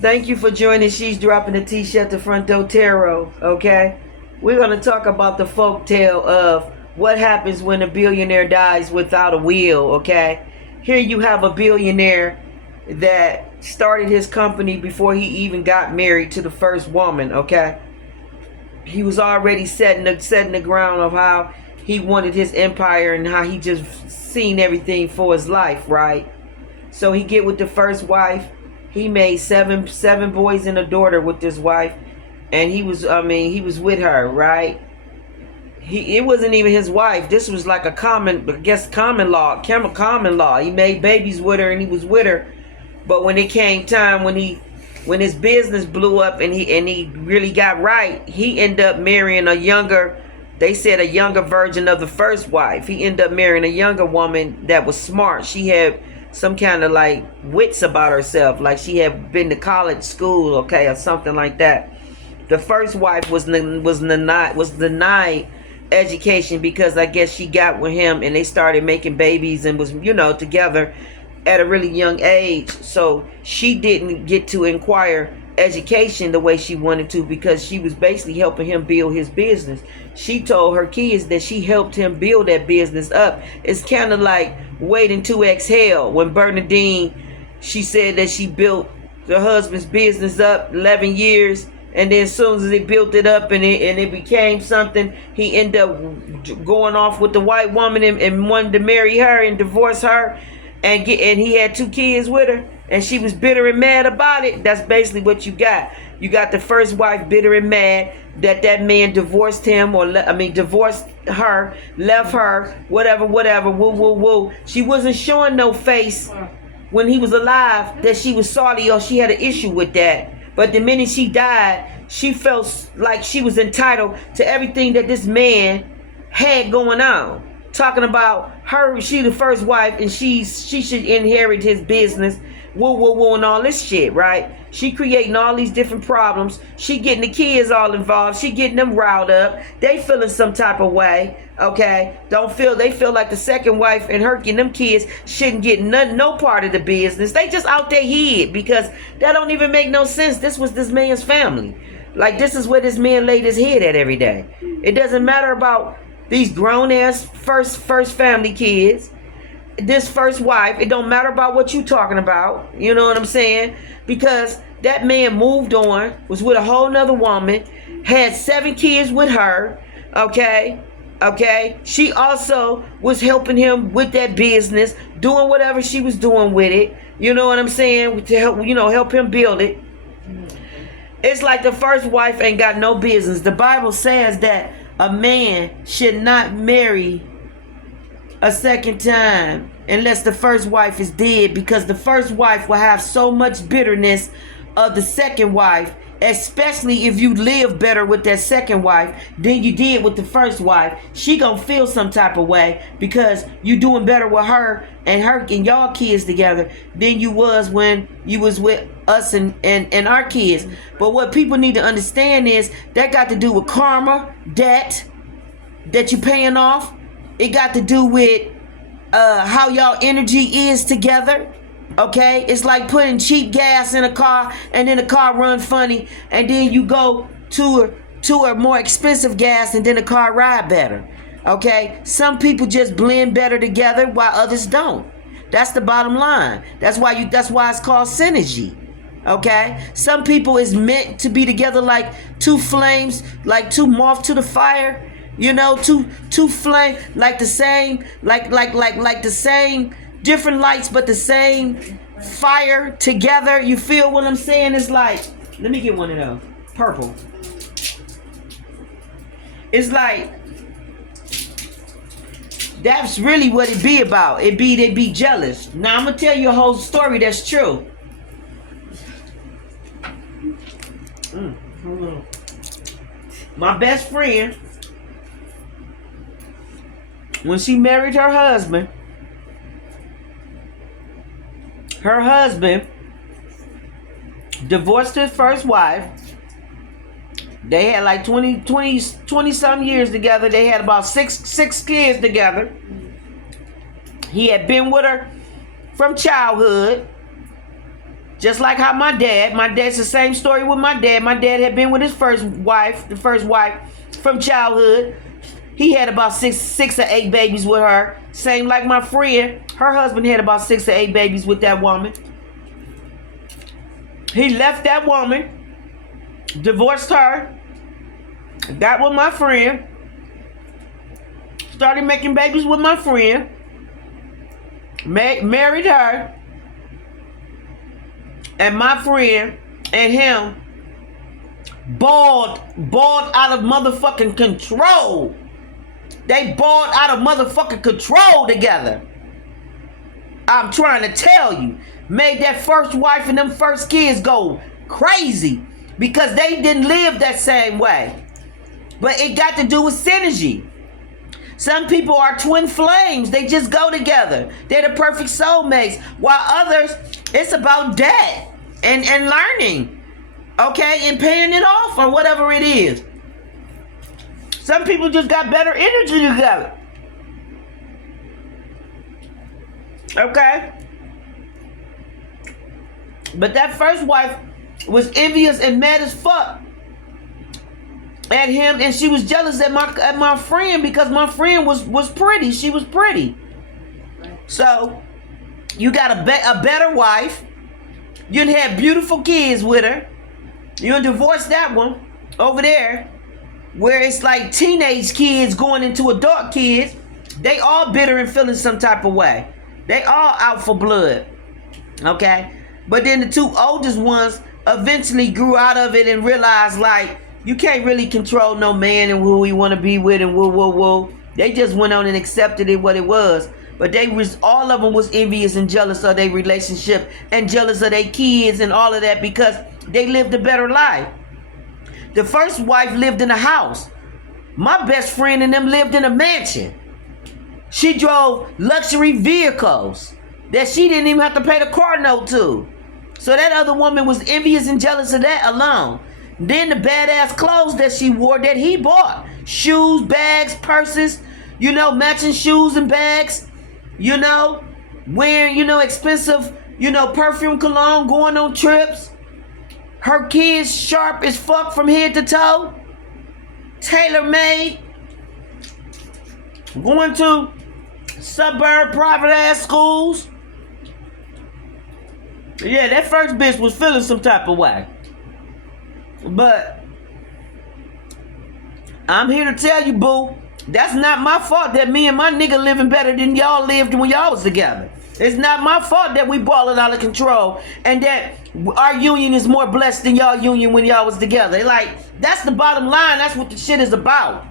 Thank you for joining She's Dropping the T-shirt at the Front Door Tarot, okay? We're going to talk about the folk tale of what happens when a billionaire dies without a will, okay? Here you have a billionaire that started his company before he even got married to the first woman, okay? He was already setting the ground of how he wanted his empire and how he just seen everything for his life, right? So he get with the first wife. He made seven boys and a daughter with this wife, and he was with her, right? It wasn't even his wife. This was like a common law. He made babies with her and he was with her. But when it came time when his business blew up and he really got right, he ended up marrying a younger version of the first wife. He ended up marrying a younger woman that was smart. She had some kind of like wits about herself, like she had been to college school, okay, or something like that. The first wife was denied education because I guess she got with him and they started making babies and was together at a really young age. So she didn't get to acquire education the way she wanted to because she was basically helping him build his business. She told her kids that she helped him build that business up. It's kind of like waiting to exhale when Bernadine, she said that she built her husband's business up 11 years, and then as soon as he built it up and it became something, he ended up going off with the white woman and wanted to marry her and divorce her, and he had 2 kids with her, and she was bitter and mad about it. That's basically what you got. You got the first wife bitter and mad that man divorced him, divorced her, left her, whatever, woo, woo, woo. She wasn't showing no face when he was alive that she was salty or she had an issue with that. But the minute she died, she felt like she was entitled to everything that this man had going on. Talking about her, she the first wife, and she should inherit his business, woo woo woo, and all this shit, right? She creating all these different problems. She getting the kids all involved. She getting them riled up. They feeling some type of way, okay? They feel like the second wife and her and them kids shouldn't get no part of the business. They just out their head because that don't even make no sense. This was this man's family. Like, this is where this man laid his head at every day. It doesn't matter about these grown-ass first family kids, this first wife. It don't matter about what you talking about. You know what I'm saying? Because that man moved on, was with a whole nother woman, had 7 kids with her, okay? She also was helping him with that business, doing whatever she was doing with it. You know what I'm saying? To help him build it. It's like the first wife ain't got no business. The Bible says that a man should not marry a second time unless the first wife is dead, because the first wife will have so much bitterness of the second wife, especially if you live better with that second wife than you did with the first wife. She gonna feel some type of way because you doing better with her and y'all kids together than you was when you was with us and our kids. But what people need to understand is that got to do with karma, debt that you paying off. It got to do with how y'all energy is together. Okay, it's like putting cheap gas in a car and then the car run funny, and then you go to a more expensive gas and then the car ride better. Okay, some people just blend better together while others don't. That's the bottom line. That's why it's called synergy. Okay, some people is meant to be together like 2 flames, like 2 moths to the fire. You know, two flame, like the same, like the same, different lights, but the same fire together. You feel what I'm saying? It's like, let me get one of those. Purple. It's like, that's really what it be about. They be jealous. Now I'm gonna tell you a whole story that's true. Hold on. My best friend, when she married her husband divorced his first wife. They had like 20 some years together. They had about six kids together. He had been with her from childhood. Just like how my dad's the same story with my dad. My dad had been with his first wife, the first wife from childhood. He had about six or eight babies with her. Same like my friend. Her husband had about 6 or 8 babies with that woman. He left that woman, divorced her, got with my friend, started making babies with my friend, married her, and my friend and him balled out of motherfucking control. They balled out of motherfucking control together. I'm trying to tell you. Made that first wife and them first kids go crazy because they didn't live that same way. But it got to do with synergy. Some people are twin flames. They just go together. They're the perfect soulmates. While others, it's about debt and learning. Okay? And paying it off or whatever it is. Some people just got better energy together. Okay? But that first wife was envious and mad as fuck at him, and she was jealous at my friend because my friend was pretty. She was pretty. So you got a better wife. You done had beautiful kids with her. You done divorced that one over there, where it's like teenage kids going into adult kids. They all bitter and feeling some type of way. They all out for blood. Okay? But then the two oldest ones eventually grew out of it and realized, like, you can't really control no man and who he want to be with and woo. They just went on and accepted it what it was. But all of them was envious and jealous of their relationship and jealous of their kids and all of that because they lived a better life. The first wife lived in a house. My best friend and them lived in a mansion. She drove luxury vehicles that she didn't even have to pay the car note to. So that other woman was envious and jealous of that alone. Then the badass clothes that she wore that he bought. Shoes, bags, purses, matching shoes and bags, wearing, expensive, perfume, cologne, going on trips. Her kids sharp as fuck from head to toe. Tailor-made. Going to suburb private ass schools. Yeah, that first bitch was feeling some type of way. But I'm here to tell you, boo, that's not my fault that me and my nigga living better than y'all lived when y'all was together. It's not my fault that we balling out of control and that our union is more blessed than y'all union when y'all was together. Like, that's the bottom line. That's what the shit is about.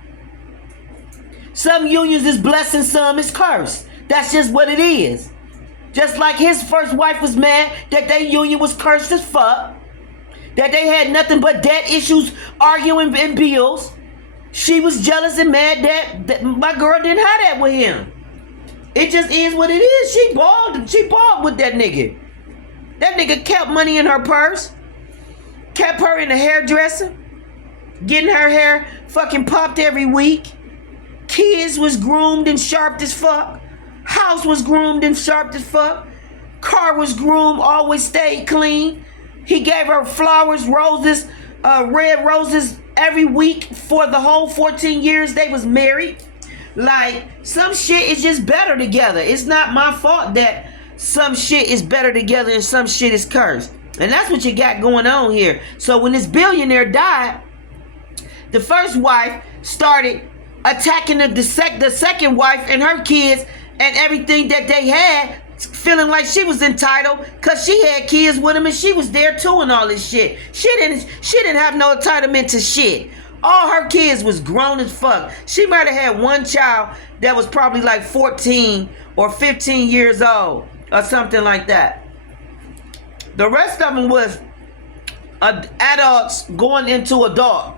Some unions is blessed and some is cursed. That's just what it is. Just like his first wife was mad that their union was cursed as fuck. That they had nothing but debt issues, arguing and bills. She was jealous and mad that my girl didn't have that with him. It just is what it is. She balled with that nigga. That nigga kept money in her purse. Kept her in the hairdresser. Getting her hair fucking popped every week. Kids was groomed and sharp as fuck. House was groomed and sharp as fuck. Car was groomed, always stayed clean. He gave her flowers, roses, red roses every week for the whole 14 years they was married. Like, some shit is just better together. It's not my fault that some shit is better together and some shit is cursed. And that's what you got going on here. So when this billionaire died, the first wife started attacking the second wife and her kids and everything that they had, feeling like she was entitled because she had kids with him and she was there too and all this shit. She didn't have no entitlement to shit. All her kids was grown as fuck. She might have had one child that was probably like 14 or 15 years old or something like that. The rest of them was adults going into adult.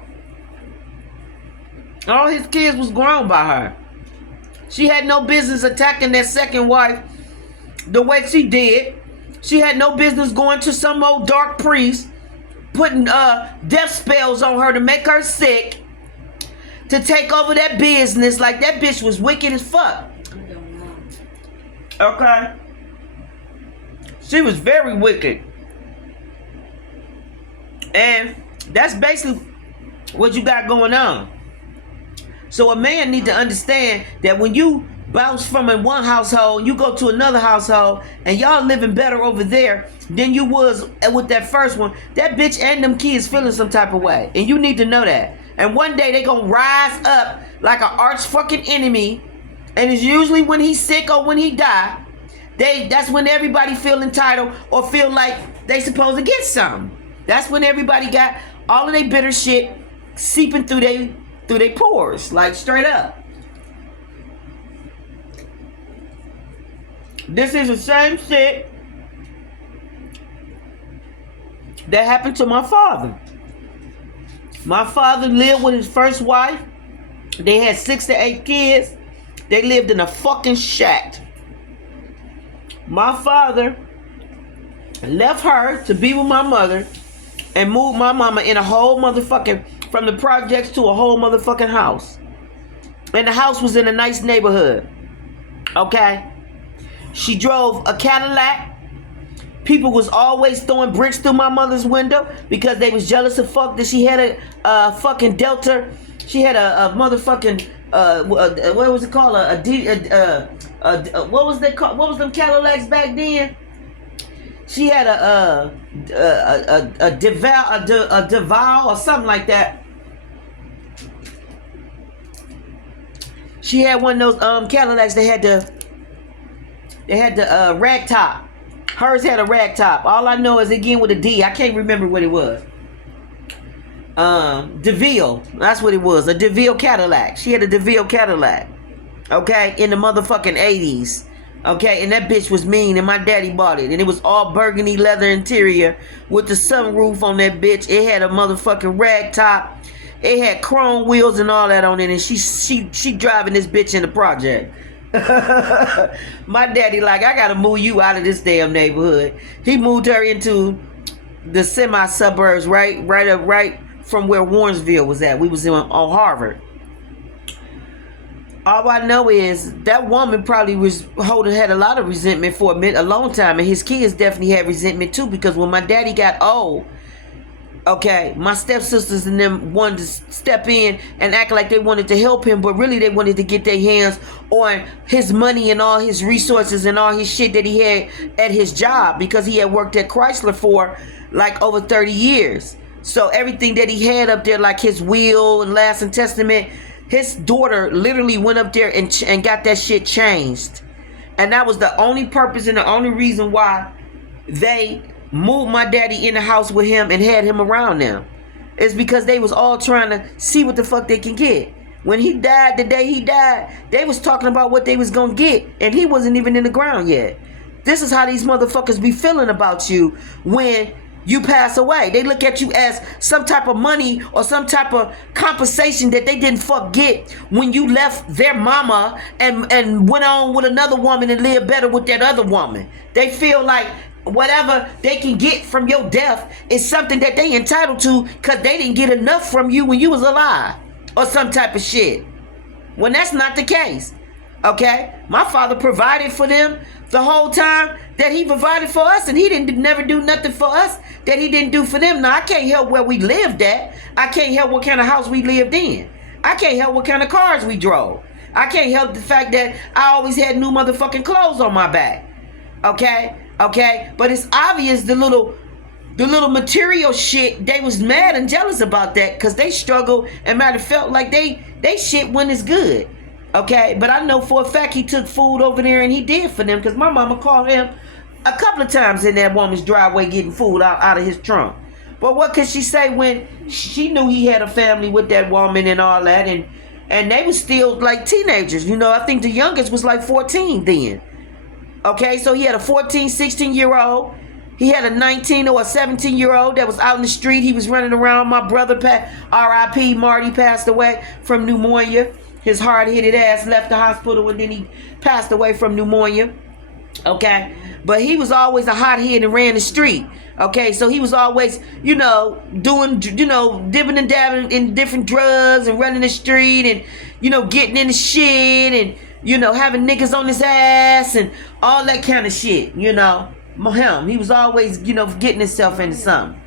All his kids was grown by her. She had no business attacking that second wife the way she did. She had no business going to some old dark priest, putting death spells on her to make her sick, to take over that business. Like, that bitch was wicked as fuck. Okay? She was very wicked. And that's basically what you got going on. So a man need to understand that when you bounce from one household, you go to another household, and y'all living better over there than you was with that first one, that bitch and them kids feeling some type of way. And you need to know that. And one day they gonna rise up like an arch fucking enemy. And it's usually when he's sick or when he die. That's when everybody feel entitled or feel like they supposed to get something. That's when everybody got all of their bitter shit seeping through their pores, like straight up. This is the same shit that happened to my father. My father lived with his first wife. They had 6 to 8 kids. They lived in a fucking shack. My father left her to be with my mother and moved my mama in a whole motherfucking, from the projects to a whole motherfucking house. And the house was in a nice neighborhood. Okay? She drove a Cadillac. People was always throwing bricks through my mother's window because they was jealous of fuck that she had a fucking Delta. She had a motherfucking what was it called? What was they called? What was them Cadillacs back then? She had a Deval or something like that. She had one of those Cadillacs. They had the rag top. Hers had a rag top. All I know is again with a D. I can't remember what it was. DeVille. That's what it was. A DeVille Cadillac. She had a DeVille Cadillac. Okay? In the motherfucking 80s. Okay? And that bitch was mean and my daddy bought it. And it was all burgundy leather interior with the sunroof on that bitch. It had a motherfucking rag top. It had chrome wheels and all that on it. And she driving this bitch in the project. My daddy like, I gotta move you out of this damn neighborhood. He moved her into the semi-suburbs right from where Warrensville was at. We was on Harvard. All I know is that woman probably had a lot of resentment for a long time, and his kids definitely had resentment too, because when my daddy got old, okay, my stepsisters and them wanted to step in and act like they wanted to help him, but really they wanted to get their hands on his money and all his resources and all his shit that he had at his job, because he had worked at Chrysler for like over 30 years. So everything that he had up there, like his will and last and testament, his daughter literally went up there and got that shit changed. And that was the only purpose and the only reason why they moved my daddy in the house with him and had him around them. It's because they was all trying to see what the fuck they can get. When he died, the day he died, they was talking about what they was gonna get, and he wasn't even in the ground yet. This is how these motherfuckers be feeling about you when you pass away. They look at you as some type of money or some type of compensation that they didn't fuck get when you left their mama and went on with another woman and lived better with that other woman. They feel like whatever they can get from your death is something that they entitled to because they didn't get enough from you when you was alive or some type of shit. When that's not the case. Okay? My father provided for them the whole time that he provided for us, and he didn't never do nothing for us that he didn't do for them. Now, I can't help where we lived at. I can't help what kind of house we lived in. I can't help what kind of cars we drove. I can't help the fact that I always had new motherfucking clothes on my back. Okay? Okay? But it's obvious the little material shit, they was mad and jealous about that because they struggled and might have felt like they shit when it's good. Okay? But I know for a fact he took food over there and he did for them because my mama called him a couple of times in that woman's driveway getting food out of his trunk. But what could she say when she knew he had a family with that woman and all that, and they was still like teenagers? You know, I think the youngest was like 14 then. Okay, so he had a 14, 16-year-old. He had a 19 or a 17-year-old that was out in the street. He was running around. My brother, R.I.P. Marty, passed away from pneumonia. His hard-headed ass left the hospital and then he passed away from pneumonia. Okay, but he was always a hothead and ran the street. Okay, so he was always, doing, dipping and dabbing in different drugs and running the street and, getting in the shit and, having niggas on his ass and all that kind of shit, Him, he was always, getting himself into something.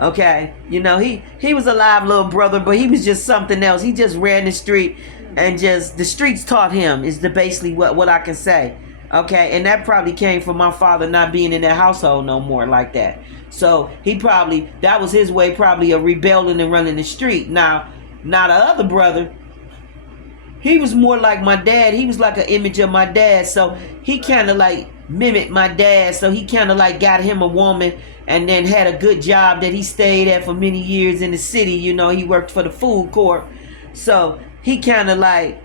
Okay, you know, he was a live little brother, but he was just something else. He just ran the street, and just the streets taught him is the basically what I can say. Okay, and that probably came from my father not being in that household no more like that. So he probably, that was his way probably of rebelling and running the street. Now the other brother, he was more like my dad. He was like an image of my dad. So he kind of like mimicked my dad. So he kind of like got him a woman and then had a good job that he stayed at for many years in the city. You know, he worked for the food court. So he kind of like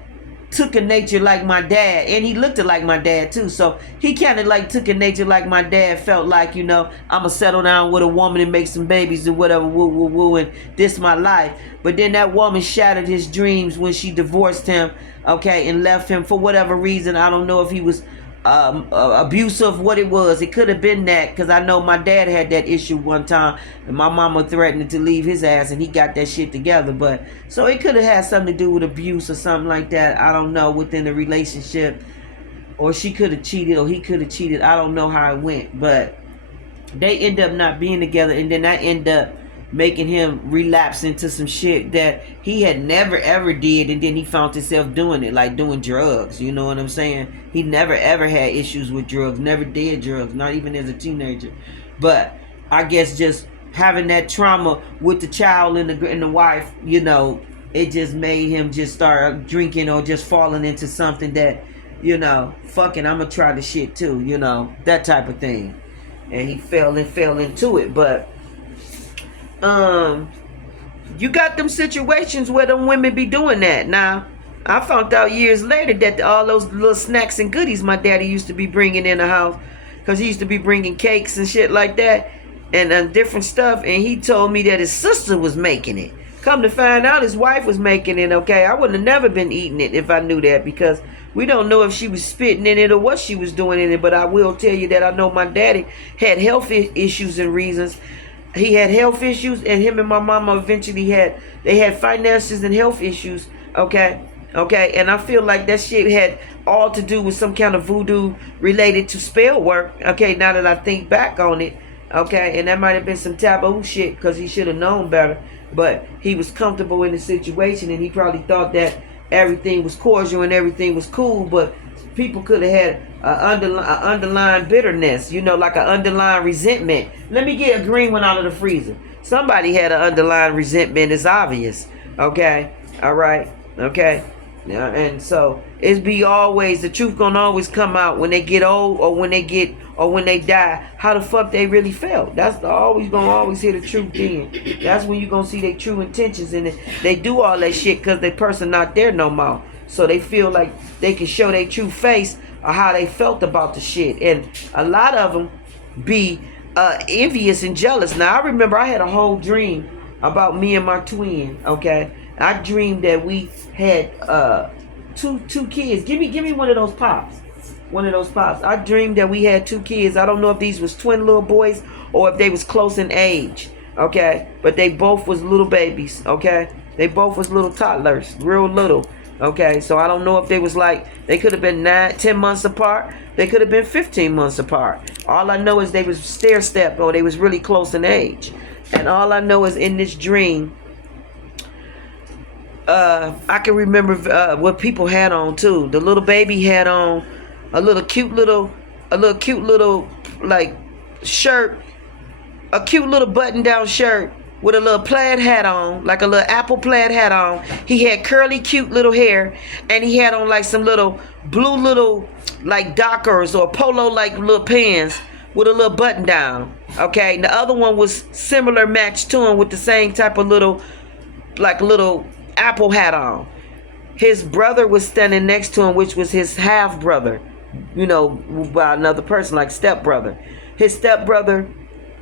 took a nature like my dad, and he looked like my dad too. So he kind of like took a nature like my dad felt like, you know, I'm gonna settle down with a woman and make some babies or whatever, woo woo woo, and this my life. But then that woman shattered his dreams when she divorced him, okay, and left him for whatever reason. I don't know if he was abusive, what it was. It could have been that, because I know my dad had that issue one time, and my mama threatened to leave his ass, and he got that shit together. But so it could have had something to do with abuse or something like that. I don't know, within the relationship, or she could have cheated, or he could have cheated. I don't know how it went, but they end up not being together, and then I end up making him relapse into some shit that he had never ever did, and then he found himself doing it, like doing drugs. You know what I'm saying? He never ever had issues with drugs, never did drugs, not even as a teenager. But I guess just having that trauma with the child and the wife, you know, it just made him just start drinking or just falling into something that, you know, fucking, I'm gonna try the shit too, you know, that type of thing. And he fell into it. But you got them situations where them women be doing that. Now, I found out years later that all those little snacks and goodies my daddy used to be bringing in the house, because he used to be bringing cakes and shit like that, and different stuff, and he told me that his sister was making it. Come to find out, his wife was making it. Okay, I wouldn't have never been eating it if I knew that, because we don't know if she was spitting in it or what she was doing in it. But I will tell you that I know my daddy had health issues and reasons. He had health issues, and him and my mama eventually had finances and health issues. Okay, and I feel like that shit had all to do with some kind of voodoo related to spell work. Okay, now that I think back on it. Okay, and that might have been some taboo shit, because he should have known better. But he was comfortable in the situation, and he probably thought that everything was cordial and everything was cool. But people could have had an underlying bitterness, you know, like an underlying resentment. Let me get a green one out of the freezer. Somebody had an underlying resentment. It's obvious. Okay, all right, okay. Yeah, and so it's be always, the truth gonna always come out when they get old, or when they die, how the fuck they really felt. That's always gonna always hear the truth then. That's when you gonna see their true intentions in it. They do all that shit because the person not there no more. So they feel like they can show their true face or how they felt about the shit. And a lot of them be envious and jealous. Now I remember I had a whole dream about me and my twin, okay? I dreamed that we had two kids. Give me one of those pops. One of those pops. I dreamed that we had two kids. I don't know if these was twin little boys or if they was close in age. Okay? But they both was little babies. Okay? They both was little toddlers. Real little. Okay? So I don't know if they was like, they could have been 10 months apart. They could have been 15 months apart. All I know is they was stair-stepped, or they was really close in age. And all I know is in this dream, I can remember what people had on too. The little baby had on a little cute little like shirt, a cute little button-down shirt with a little plaid hat on, like a little apple plaid hat on. He had curly, cute little hair, and he had on like some little blue little like Dockers or polo like little pants with a little button down. Okay, and the other one was similar match to him with the same type of little apple hat on. His brother was standing next to him, which was his half brother, you know, by another person, like stepbrother. His stepbrother,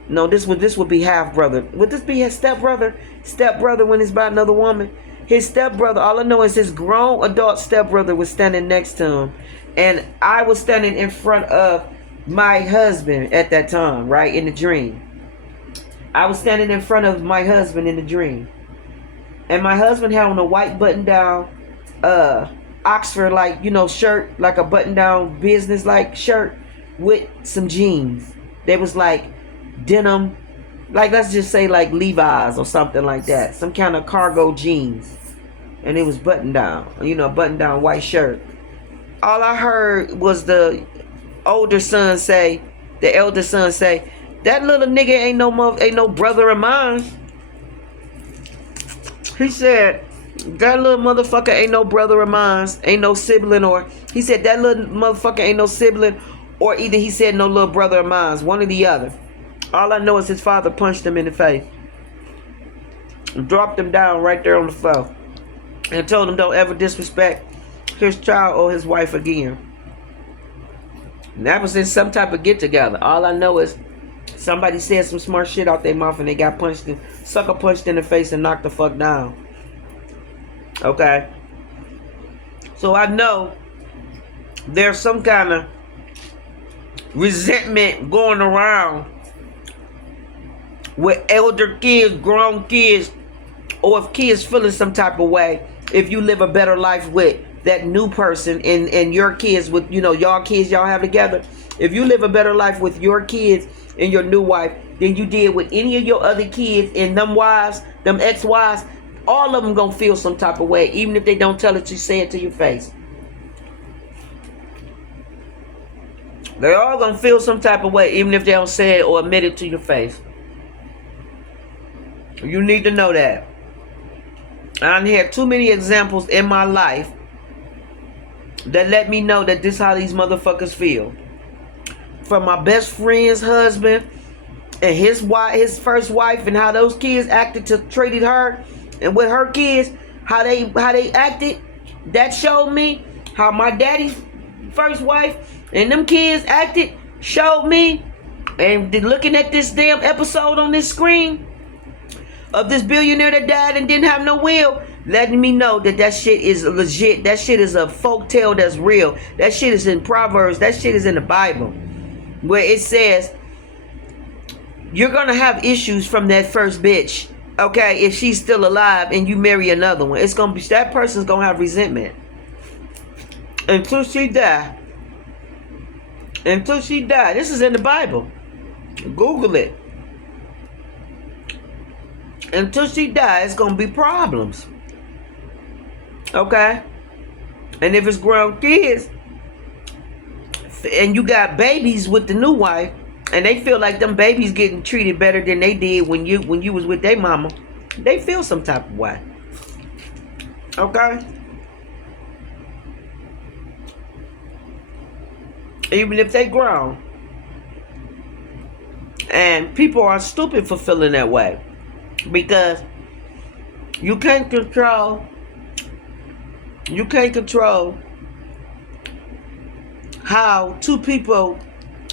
no, this would be half brother. Would this be his stepbrother? Stepbrother when it's by another woman. His stepbrother, all I know is his grown adult stepbrother was standing next to him, and I was standing in front of my husband at that time, right, in the dream. I was standing in front of my husband in the dream. And my husband had on a white button-down Oxford, like, you know, shirt, like a button-down business-like shirt with some jeans. They was like denim Like, let's just say like Levi's or something like that. Some kind of cargo jeans. And it was button down. Button down white shirt. All I heard was the elder son say, that little nigga ain't no brother of mine. He said, that little motherfucker ain't no brother of mine, ain't no sibling, or he said that little motherfucker ain't no sibling, or either he said no little brother of mine, one or the other. All I know is his father punched him in the face and dropped him down right there on the floor and told him don't ever disrespect his child or his wife again. And that was in some type of get together. All I know is somebody said some smart shit out their mouth and they got sucker punched in the face and knocked the fuck down. Okay? So I know there's some kind of resentment going around with elder kids, grown kids, or if kids feeling some type of way, if you live a better life with that new person and your kids with, y'all kids y'all have together. If you live a better life with your kids and your new wife than you did with any of your other kids and them wives, them ex-wives, all of them gonna feel some type of way, even if they don't tell it, you say it to your face. They're all gonna feel some type of way, even if they don't say it or admit it to your face. You need to know that. I had too many examples in my life that let me know that this is how these motherfuckers feel. From my best friend's husband and his first wife, and how those kids treated her, and with her kids, how they acted. That showed me how my daddy's first wife and them kids acted. Showed me, and looking at this damn episode on this screen of this billionaire that died and didn't have no will, letting me know that shit is legit. That shit is a folk tale that's real. That shit is in Proverbs. That shit is in the Bible, where it says you're gonna have issues from that first bitch. Okay, if she's still alive and you marry another one, it's gonna be that person's gonna have resentment until she die. Until she die. This is in the Bible. Google it. Until she dies, it's gonna be problems. Okay? And if it's grown kids and you got babies with the new wife, and they feel like them babies getting treated better than they did when you was with their mama, they feel some type of way. Okay? Even if they grown. And people are stupid for feeling that way. Because you can't control how two people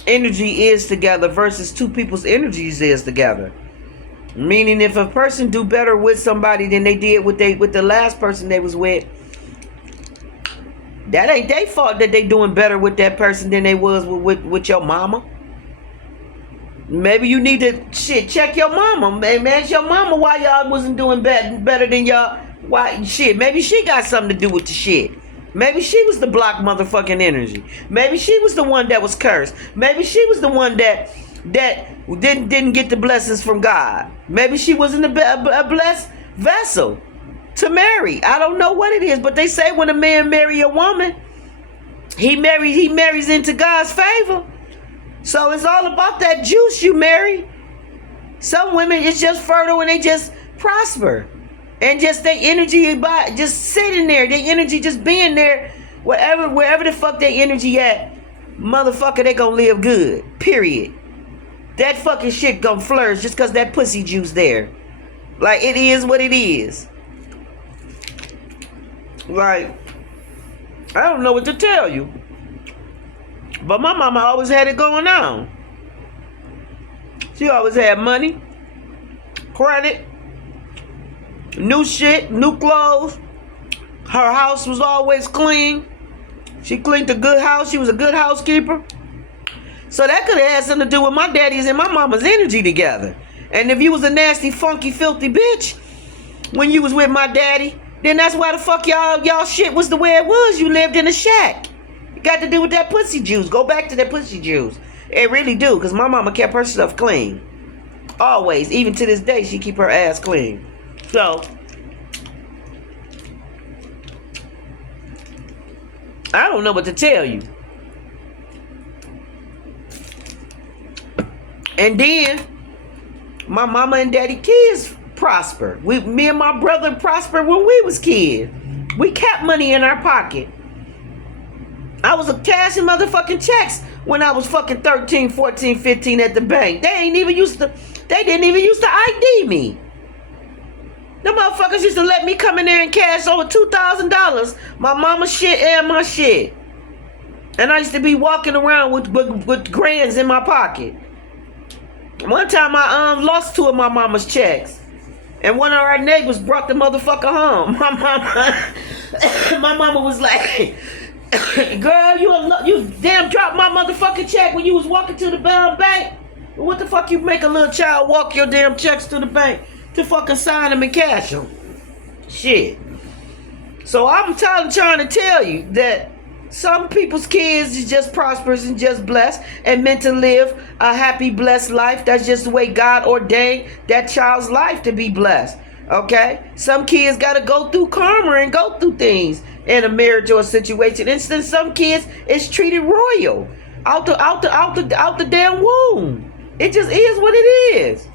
energy is together versus two people's energies is together. Meaning if a person do better with somebody than they did with the last person they was with, that ain't their fault that they doing better with that person than they was with your mama. Maybe you need to check your mama, man. Ask your mama why y'all wasn't doing better than y'all. Why maybe she got something to do with the shit. Maybe she was the block motherfucking energy. Maybe she was the one that was cursed. Maybe she was the one that didn't get the blessings from God. Maybe she wasn't a blessed vessel to marry. I don't know what it is, but they say when a man marry a woman, he marries into God's favor. So it's all about that juice you marry. Some women, it's just fertile and they just prosper. And just their energy just sitting there. Their energy just being there. Wherever the fuck their energy at, motherfucker, they gonna live good. Period. That fucking shit gonna flourish just cause that pussy juice there. Like, it is what it is. Like, I don't know what to tell you. But my mama always had it going on. She always had money, credit, new shit, new clothes. Her house was always clean. She cleaned a good house. She was a good housekeeper. So that could have had something to do with my daddy's and my mama's energy together. And if you was a nasty, funky, filthy bitch when you was with my daddy, then that's why the fuck y'all shit was the way it was. You lived in a shack. Got to do with that pussy juice. Go back to that pussy juice. It really do, because my mama kept her stuff clean. Always. Even to this day, she keep her ass clean. So, I don't know what to tell you. And then, my mama and daddy kids prosper. Me and my brother prospered when we was kids. We kept money in our pocket. I was cashing motherfucking checks when I was fucking 13, 14, 15 at the bank. They didn't even used to ID me. The motherfuckers used to let me come in there and cash over $2,000. My mama's shit and my shit. And I used to be walking around with grands in my pocket. One time I lost 2 of my mama's checks. And one of our neighbors brought the motherfucker home. My mama was like, girl, you damn dropped my motherfucking check when you was walking to the bank. What the fuck you make a little child walk your damn checks to the bank to fucking sign them and cash them? Shit. So I'm trying to tell you that some people's kids is just prosperous and just blessed and meant to live a happy, blessed life. That's just the way God ordained that child's life to be blessed. Okay? Some kids got to go through karma and go through things in a marriage or a situation. And then some kids is treated royal out the damn womb. It just is what it is.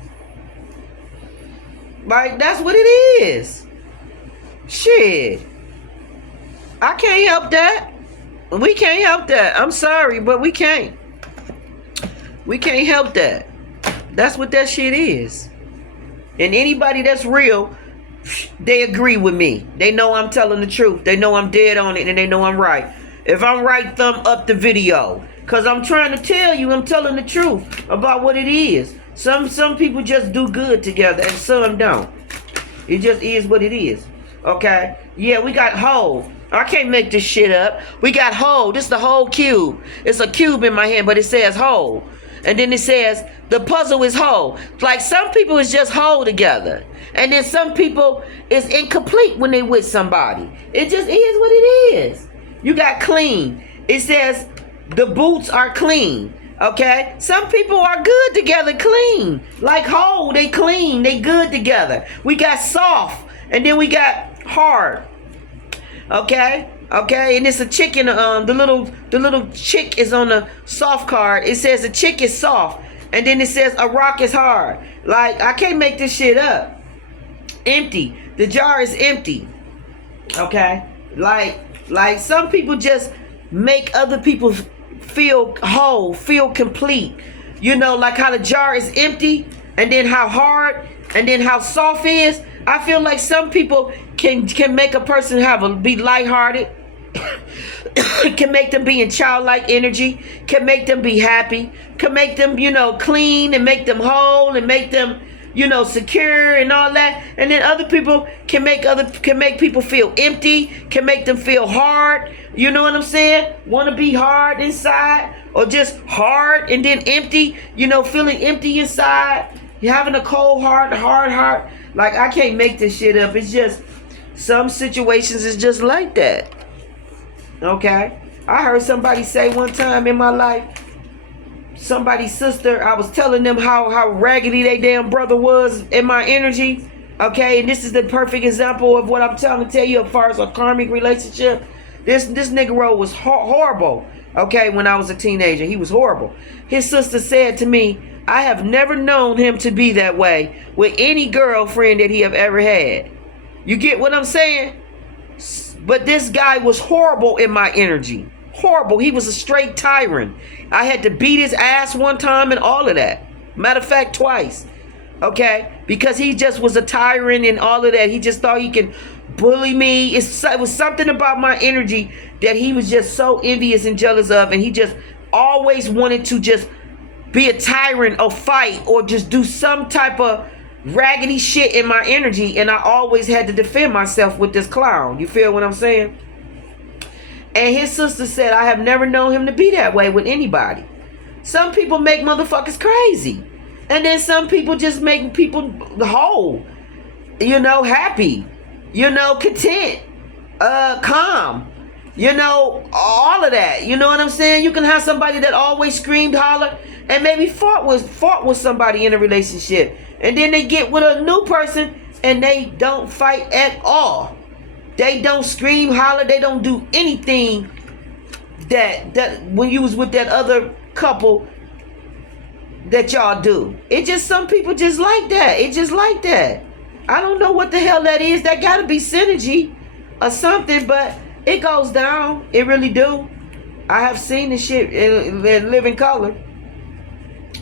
Like, that's what it is. Shit. I can't help that. We can't help that. I'm sorry, but we can't. We can't help that. That's what that shit is. And anybody that's real, they agree with me. They know I'm telling the truth. They know I'm dead on it, and they know I'm right. If I'm right, thumb up the video. Because I'm trying to tell you, I'm telling the truth about what it is. Some people just do good together, and some don't. It just is what it is. Okay? Yeah, we got Hov. I can't make this shit up. We got Hov. This is the whole cube. It's a cube in my hand, but it says Hov. And then it says the puzzle is whole. Like, some people is just whole together. And then some people is incomplete when they with somebody. It just is what it is. You got clean. It says the boots are clean. Okay? Some people are good together, clean. Like whole, they clean, they good together. We got soft, and then we got hard. Okay? Okay, and it's a chicken. The little chick is on the soft card. It says a chick is soft, and then it says a rock is hard. Like, I can't make this shit up. Empty. The jar is empty. Okay, like some people just make other people feel whole, feel complete. You know, like how the jar is empty, and then how hard, and then how soft is. I feel like some people can make a person be lighthearted. Can make them be in childlike energy, can make them be happy, can make them, clean, and make them whole, and make them, secure and all that. And then other people can make people feel empty, can make them feel hard. You know what I'm saying? Want to be hard inside, or just hard and then empty, feeling empty inside. You're having a cold heart, a hard heart. Like, I can't make this shit up. It's just, some situations is just like that. Okay? I heard somebody say one time in my life, somebody's sister, I was telling them how raggedy they damn brother was in my energy. Okay? And this is the perfect example of what I'm trying to tell you as far as a karmic relationship. This Negro was horrible. Okay? When I was a teenager, he was horrible. His sister said to me, I have never known him to be that way with any girlfriend that he have ever had. You get what I'm saying? But this guy was horrible in my energy. Horrible. He was a straight tyrant. I had to beat his ass one time and all of that. Matter of fact, twice. Okay? Because he just was a tyrant and all of that. He just thought he could bully me. It was something about my energy that he was just so envious and jealous of. And he just always wanted to just be a tyrant or fight or just do some type of raggedy shit in my energy, and I always had to defend myself with this clown. You feel what I'm saying? And his sister said, I have never known him to be that way with anybody. Some people make motherfuckers crazy, and then some people just make people whole, happy, content, calm, all of that. You know what I'm saying? You can have somebody that always screamed, holler, and maybe fought with somebody in a relationship, and then they get with a new person and they don't fight at all. They don't scream, holler, they don't do anything that when you was with that other couple that y'all do. It just, some people just like that. It just like that. I don't know what the hell that is. That gotta be synergy or something, but it goes down. It really do. I have seen the shit in living color.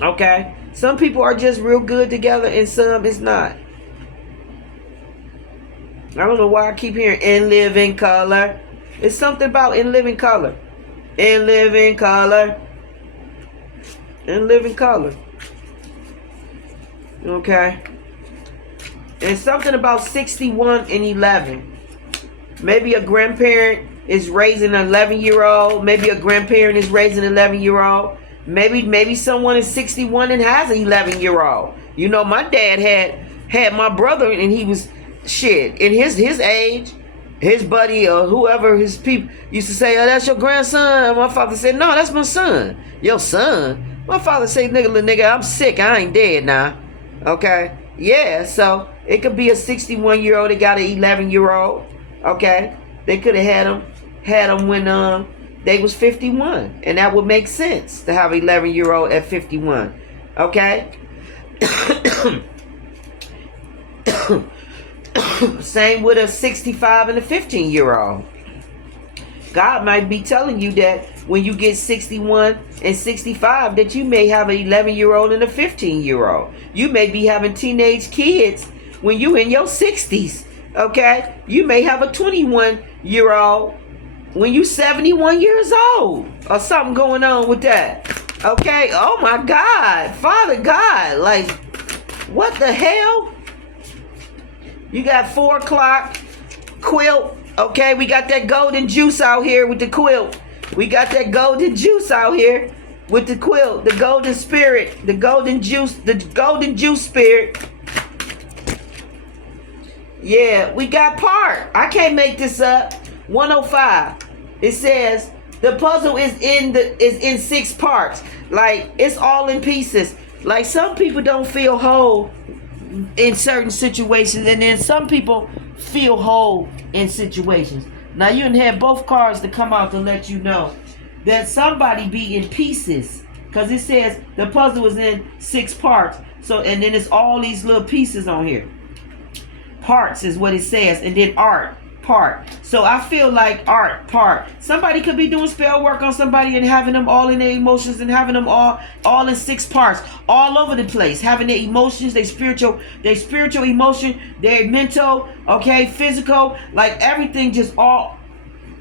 Okay? Some people are just real good together and some is not. I don't know why I keep hearing in living color. It's something about in living color. In living color. In living color. Okay? And something about 61 and 11. Maybe a grandparent is raising an 11-year-old. Maybe a grandparent is raising an 11-year-old. Maybe someone is 61 and has an 11-year-old. You know, my dad had my brother, and he was shit in his age. His buddy or whoever, his people used to say, "Oh, that's your grandson." My father said, "No, that's my son." Your son? My father said, "Nigga, I'm sick. I ain't dead now." Okay? Yeah, so it could be a 61-year-old that got an 11-year-old. Okay? They could have had him when they was 51, and that would make sense to have an 11-year-old at 51. Okay? Same with a 65 and a 15-year-old. God might be telling you that when you get 61 and 65 that you may have an 11-year-old and a 15-year-old. You may be having teenage kids when you in your 60s. Okay? You may have a 21-year-old when you 71 years old, or something going on with that. Okay? Oh my God. Father God. Like, what the hell? You got 4 o'clock quilt. Okay? We got that golden juice out here with the quilt. We got that golden juice out here with the quilt. The golden spirit. The golden juice spirit. Yeah, we got part. I can't make this up. 105. It says the puzzle is in 6 parts. Like, it's all in pieces. Like, some people don't feel whole in certain situations, and then some people feel whole in situations. Now, you can have both cards to come out to let you know that somebody be in pieces, because it says the puzzle is in 6 parts. So, and then it's all these little pieces on here. Parts is what it says, and then art part. So I feel like art part. Somebody could be doing spell work on somebody and having them all in their emotions, and having them all in 6 parts, all over the place, having their emotions, their spiritual emotion, their mental, okay, physical, like everything, just all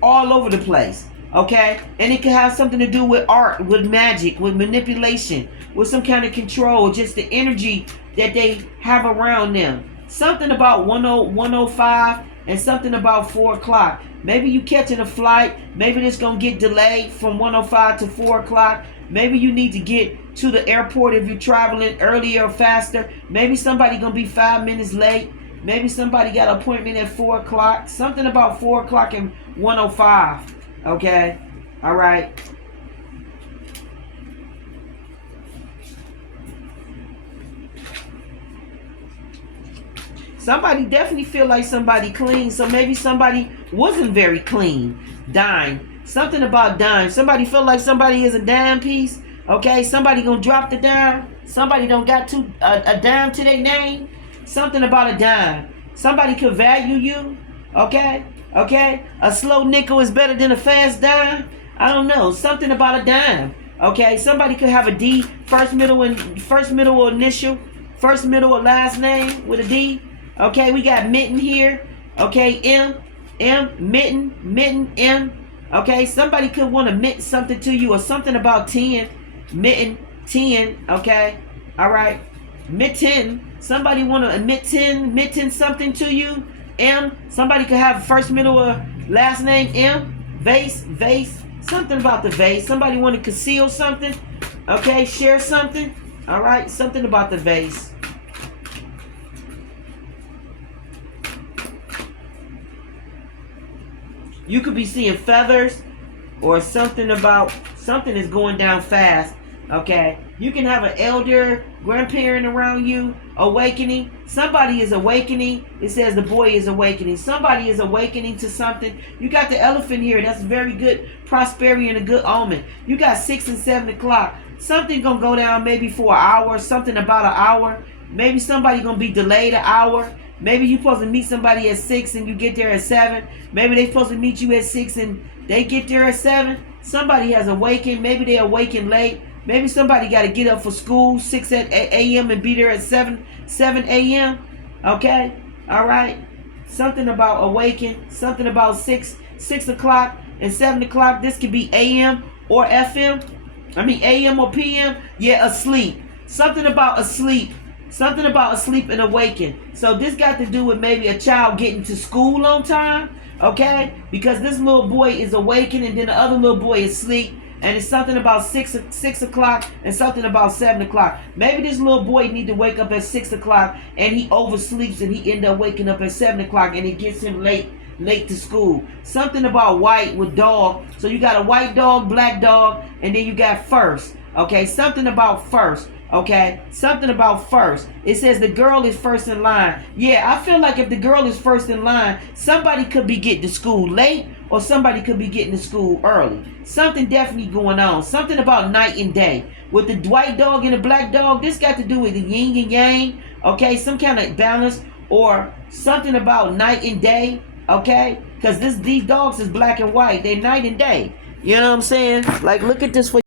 over the place. Okay? And it can have something to do with art, with magic, with manipulation, with some kind of control, just the energy that they have around them. Something about 105 and something about 4 o'clock. Maybe you catching a flight. Maybe it's going to get delayed from 105 to 4 o'clock. Maybe you need to get to the airport if you're traveling earlier or faster. Maybe somebody going to be 5 minutes late. Maybe somebody got an appointment at 4 o'clock. Something about 4 o'clock and 105. Okay? All right. Somebody definitely feel like somebody clean, so maybe somebody wasn't very clean. Dime. Something about dime. Somebody feel like somebody is a dime piece. Okay, somebody gonna drop the dime. Somebody don't got a dime to their name. Something about a dime. Somebody could value you. Okay, a slow nickel is better than a fast dime. I don't know. Something about a dime. Okay, somebody could have a D, first, middle, or initial, first, middle, or last name with a D. Okay, we got mitten here. Okay, M, mitten, M. Okay, somebody could want to mitten something to you, or something about 10, mitten, 10. Okay, all right, mitten. Somebody want to mitten something to you. M. Somebody could have first, middle, or last name M. Vase. Something about the vase. Somebody want to conceal something. Okay, share something. All right, something about the vase. You could be seeing feathers, or something is going down fast. Okay, you can have an elder grandparent around you awakening. Somebody is awakening. It says the boy is awakening. Somebody is awakening to something. You got the elephant here. That's very good prosperity and a good omen. You got 6 and 7 o'clock. Something gonna go down maybe for an hour. Something about an hour. Maybe somebody gonna be delayed an hour. Maybe you supposed to meet somebody at 6 and you get there at 7. Maybe they supposed to meet you at 6 and they get there at 7. Somebody has awakened. Maybe they awakened late. Maybe somebody got to get up for school 6 a.m. and be there at 7 a.m. Okay? All right? Something about awaken. Something about 6 o'clock and 7 o'clock. This could be a.m. or f.m. I mean a.m. or p.m. Yeah, asleep. Something about asleep. Something about asleep and awaken. So this got to do with maybe a child getting to school on time. Okay? Because this little boy is awakened and then the other little boy is asleep. And it's something about 6 o'clock and something about 7 o'clock. Maybe this little boy need to wake up at 6 o'clock and he oversleeps and he end up waking up at 7 o'clock and it gets him late to school. Something about white with dog. So you got a white dog, black dog, and then you got first. Okay, something about first. Okay, something about first. It says the girl is first in line. Yeah, I feel like if the girl is first in line, somebody could be getting to school late or somebody could be getting to school early. Something definitely going on. Something about night and day. With the white dog and the black dog, this got to do with the yin and yang. Okay, some kind of balance or something about night and day. Okay, because these dogs is black and white. They're night and day. You know what I'm saying? Like, look at this for